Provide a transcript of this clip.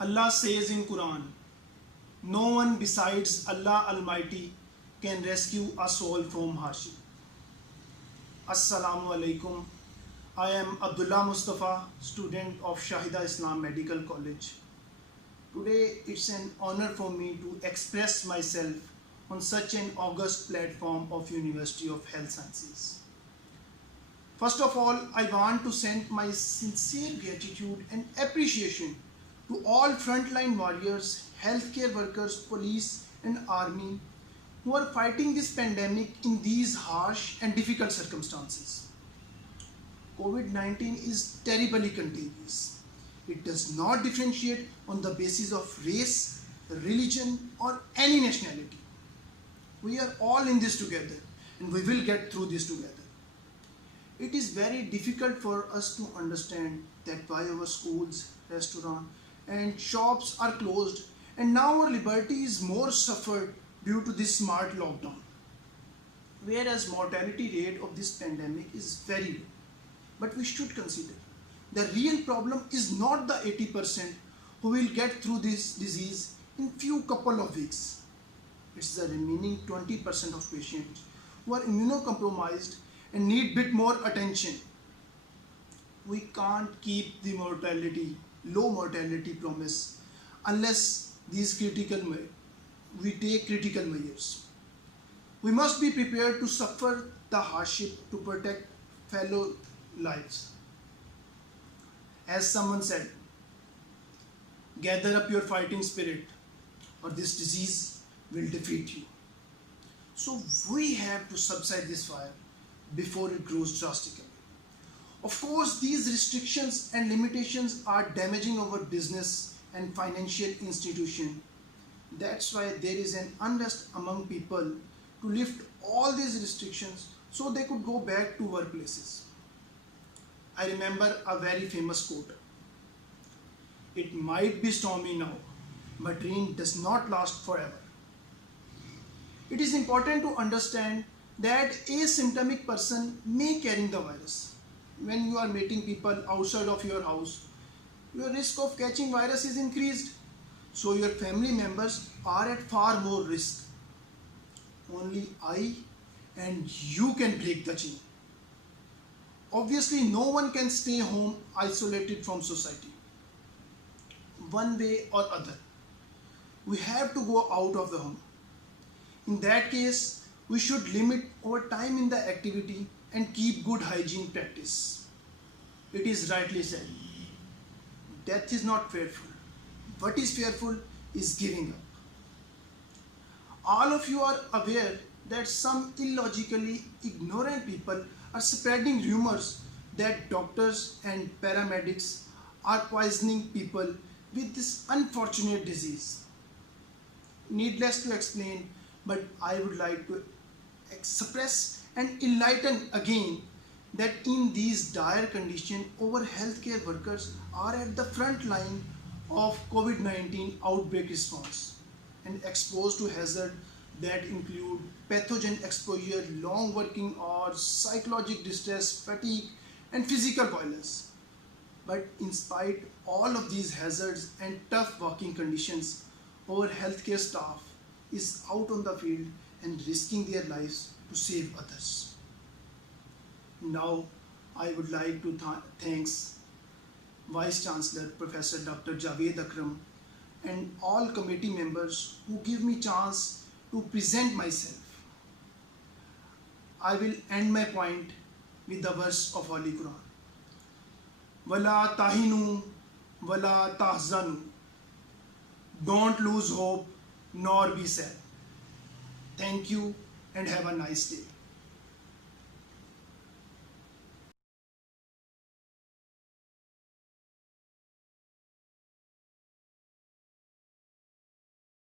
Allah says in Quran, no one besides Allah Almighty can rescue a soul from hardship. Assalamu alaikum. I am Abdullah Mustafa, student of Shahida Islam Medical College. Today it's an honor for me to express myself on such an august platform of University of Health Sciences. First of all, I want to send my sincere gratitude and appreciation to all frontline warriors, healthcare workers, police and army who are fighting this pandemic in these harsh and difficult circumstances. COVID-19 is terribly contagious. It does not differentiate on the basis of race, religion or any nationality. We are all in this together and we will get through this together. It is very difficult for us to understand that why our schools, restaurants and shops are closed and now our liberty is more suffered due to this smart lockdown. Whereas mortality rate of this pandemic is very low. But we should consider the real problem is not the 80% who will get through this disease in few couple of weeks. It's the remaining 20% of patients who are immunocompromised and need bit more attention. We can't keep the low mortality promise unless we take critical measures. We must be prepared to suffer the hardship to protect fellow lives. As someone said, gather up your fighting spirit or this disease will defeat you. So we have to subside this fire before it grows drastically. Of course, these restrictions and limitations are damaging our business and financial institution. That's why there is an unrest among people to lift all these restrictions so they could go back to workplaces. I remember a very famous quote. It might be stormy now, but rain does not last forever. It is important to understand that asymptomatic person may carry the virus. When you are meeting people outside of your house, your risk of catching virus is increased. So your family members are at far more risk. Only I and you can break the chain. Obviously, no one can stay home isolated from society. One way or other, we have to go out of the home. In that case, we should limit our time in the activity and keep good hygiene practice. It is rightly said, death is not fearful. What is fearful is giving up. All of you are aware that some illogically ignorant people are spreading rumors that doctors and paramedics are poisoning people with this unfortunate disease. Needless to explain, but I would like to express and enlighten again that in these dire conditions, our healthcare workers are at the front line of COVID-19 outbreak response and exposed to hazard that include pathogen exposure, long working hours, psychological distress, fatigue and physical violence. But in spite of all of these hazards and tough working conditions, our healthcare staff is out on the field and risking their lives to save others. Now I would like to thank Vice Chancellor Professor Dr. Javed Akram and all committee members who give me chance to present myself. I will end my point with the verse of Holy Quran. Wala tahinu, wala tahzanu. Don't lose hope nor be sad. Thank you and have a nice day.